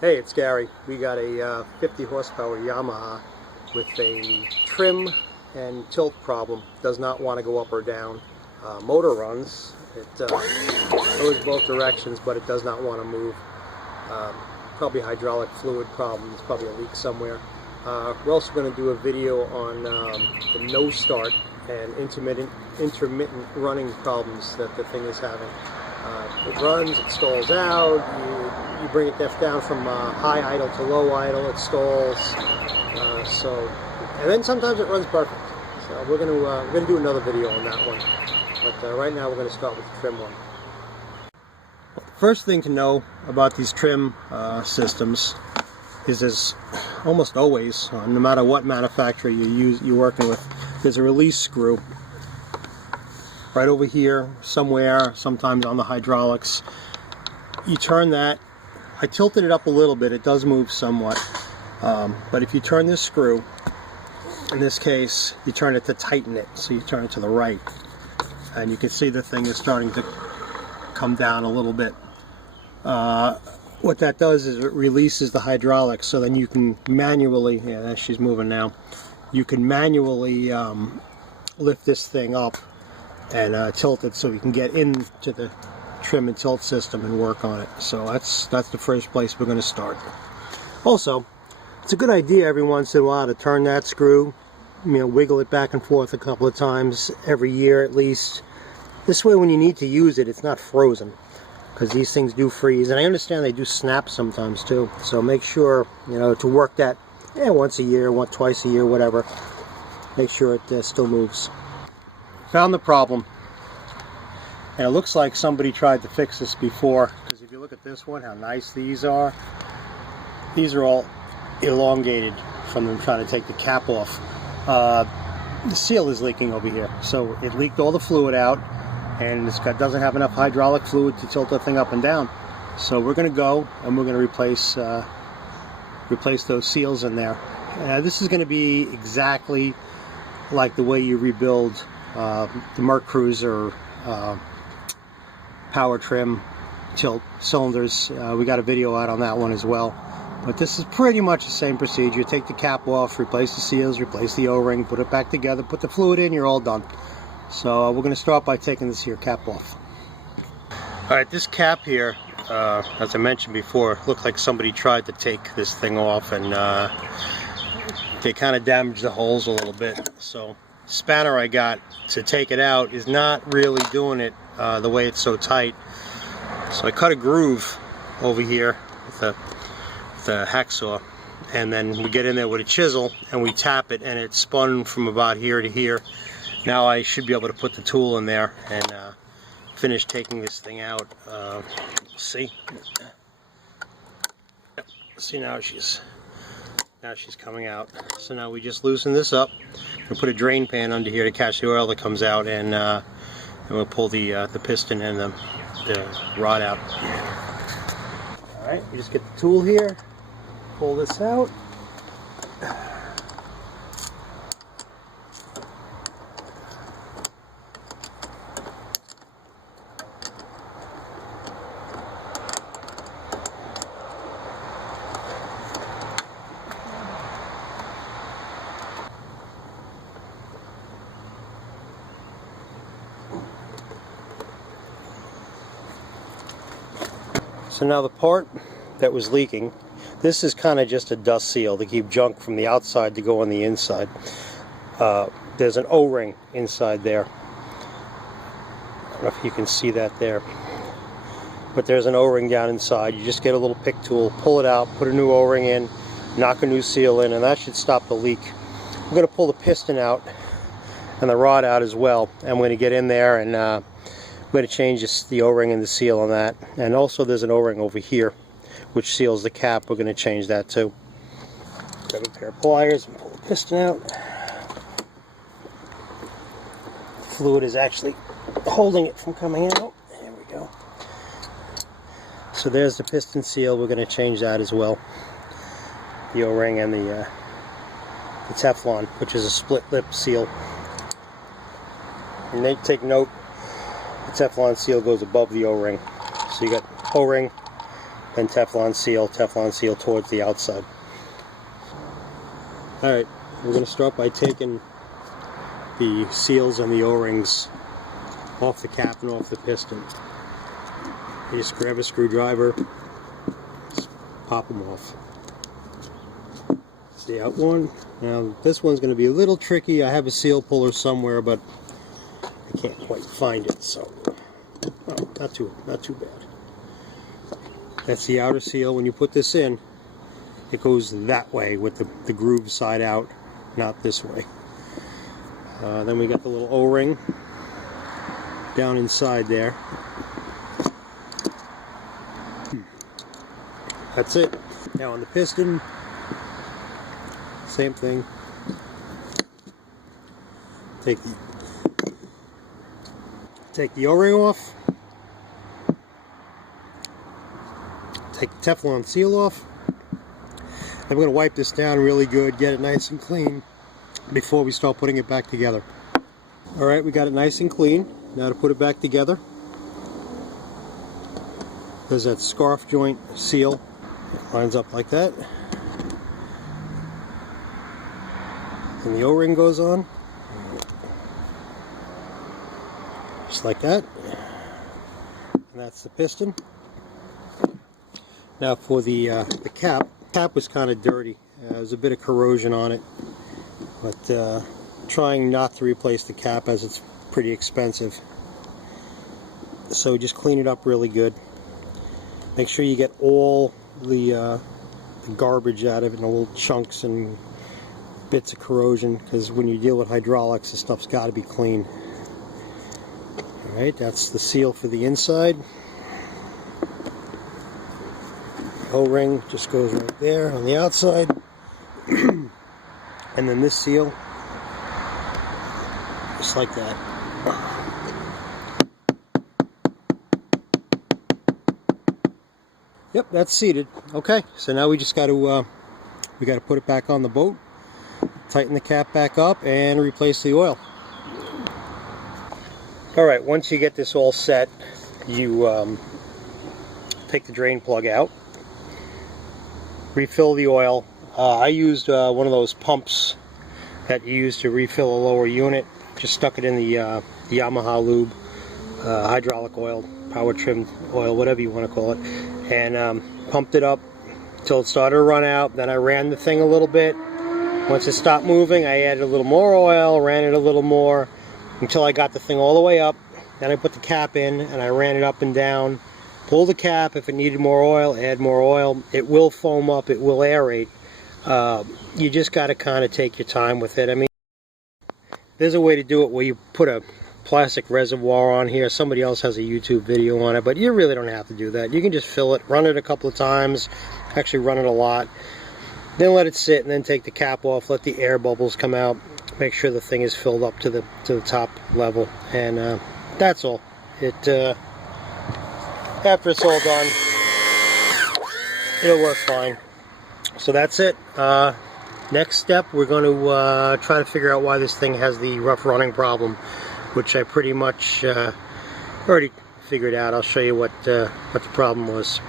Hey, it's Gary. We got a 50 horsepower Yamaha with a trim and tilt problem. Does not want to go up or down. Motor runs. It goes both directions, but it does not want to move. Probably hydraulic fluid problem. There's probably a leak somewhere. We're also going to do a video on the no start and intermittent running problems that the thing is having. It runs, it stalls out, you bring it down from high idle to low idle, it stalls, and then sometimes it runs perfect. So we're going to do another video on that one, but right now we're going to start with the trim one. Well, the first thing to know about these trim systems is, as almost always, no matter what manufacturer you're working with, there's a release screw right over here somewhere, sometimes on the hydraulics. You turn that. I tilted it up a little bit, it does move somewhat, but if you turn this screw, in this case you turn it to tighten it, so you turn it to the right, and you can see the thing is starting to come down a little bit. What that does is it releases the hydraulics, so then you can manually, yeah, she's moving now, you can manually lift this thing up and tilt it so you can get into the trim and tilt system and work on it. So that's the first place we're going to start. Also, it's a good idea every once in a while to turn that screw, wiggle it back and forth a couple of times every year at least. This way when you need to use it, it's not frozen, because these things do freeze, and I understand they do snap sometimes too. So make sure, to work that once a year, twice a year, whatever, make sure it still moves. Found the problem, and it looks like somebody tried to fix this before, because if you look at this one, how nice these are all elongated from them trying to take the cap off. The seal is leaking over here, so it leaked all the fluid out, and doesn't have enough hydraulic fluid to tilt the thing up and down. So we're going to go and we're going to replace those seals in there. This is going to be exactly like the way you rebuild the Merc Cruiser power trim tilt cylinders. We got a video out on that one as well, but this is pretty much the same procedure. You take the cap off, replace the seals, replace the O-ring, put it back together, put the fluid in, you're all done. So we're going to start by taking this here cap off. Alright, this cap here, as I mentioned before, looked like somebody tried to take this thing off, and they kind of damaged the holes a little bit. So spanner I got to take it out is not really doing it the way it's so tight. So I cut a groove over here with the hacksaw, and then we get in there with a chisel and we tap it, and it spun from about here to here. Now I should be able to put the tool in there and finish taking this thing out. See? Yep. See, now she's coming out. So now we just loosen this up and put a drain pan under here to catch the oil that comes out, and we'll pull the piston and the rod out. Alright, you just get the tool here, pull this out. So now the part that was leaking, this is kind of just a dust seal to keep junk from the outside to go on the inside. There's an O-ring inside there. I don't know if you can see that there, but there's an O-ring down inside. You just get a little pick tool, pull it out, put a new O-ring in, knock a new seal in, and that should stop the leak. We're going to pull the piston out and the rod out as well, and we're going to get in there and I'm going to change the O-ring and the seal on that. And also there's an O-ring over here which seals the cap. We're going to change that too. Grab a pair of pliers and pull the piston out. Fluid is actually holding it from coming out. There we go. So there's the piston seal. We're going to change that as well. The O-ring and the Teflon, which is a split lip seal. And they take note, the Teflon seal goes above the O-ring. So you got O-ring then Teflon seal towards the outside. Alright, we're going to start by taking the seals and the O-rings off the cap and off the piston. You just grab a screwdriver, just pop them off. It's the out one. Now this one's going to be a little tricky. I have a seal puller somewhere, but I can't quite find it, so oh, not too bad. That's the outer seal. When you put this in, it goes that way with the groove side out, not this way. Then we got the little O-ring down inside there. That's it. Now on the piston, same thing. Take the O-ring off. Take the Teflon seal off. I'm going to wipe this down really good, get it nice and clean before we start putting it back together. Alright, we got it nice and clean. Now to put it back together, there's that scarf joint seal. It lines up like that. And the O-ring goes on. Just like that. And that's the piston. Now for the cap. The cap was kind of dirty. There's a bit of corrosion on it. But trying not to replace the cap as it's pretty expensive. So just clean it up really good. Make sure you get all the garbage out of it and the little chunks and bits of corrosion, because when you deal with hydraulics, the stuff's got to be clean. Alright, that's the seal for the inside. O-ring just goes right there on the outside. And then this seal, just like that. Yep, that's seated. Okay, so now we just got to put it back on the boat, tighten the cap back up, and replace the oil. All right, once you get this all set, you take the drain plug out, refill the oil. I used one of those pumps that you use to refill a lower unit. Just stuck it in the Yamaha lube, hydraulic oil, power trimmed oil, whatever you want to call it, and pumped it up until it started to run out. Then I ran the thing a little bit. Once it stopped moving, I added a little more oil, ran it a little more until I got the thing all the way up. Then I put the cap in and I ran it up and down. Pull the cap. If it needed more oil, add more oil. It will foam up, it will aerate. You just got to kind of take your time with it. I mean, there's a way to do it where you put a plastic reservoir on here. Somebody else has a YouTube video on it, but you really don't have to do that. You can just fill it, run it a couple of times, actually run it a lot, then let it sit, and then take the cap off, let the air bubbles come out, make sure the thing is filled up to the top level, and that's all. After it's all done, it'll work fine. So that's it. Next step, we're going to try to figure out why this thing has the rough running problem, which I pretty much already figured out. I'll show you what the problem was.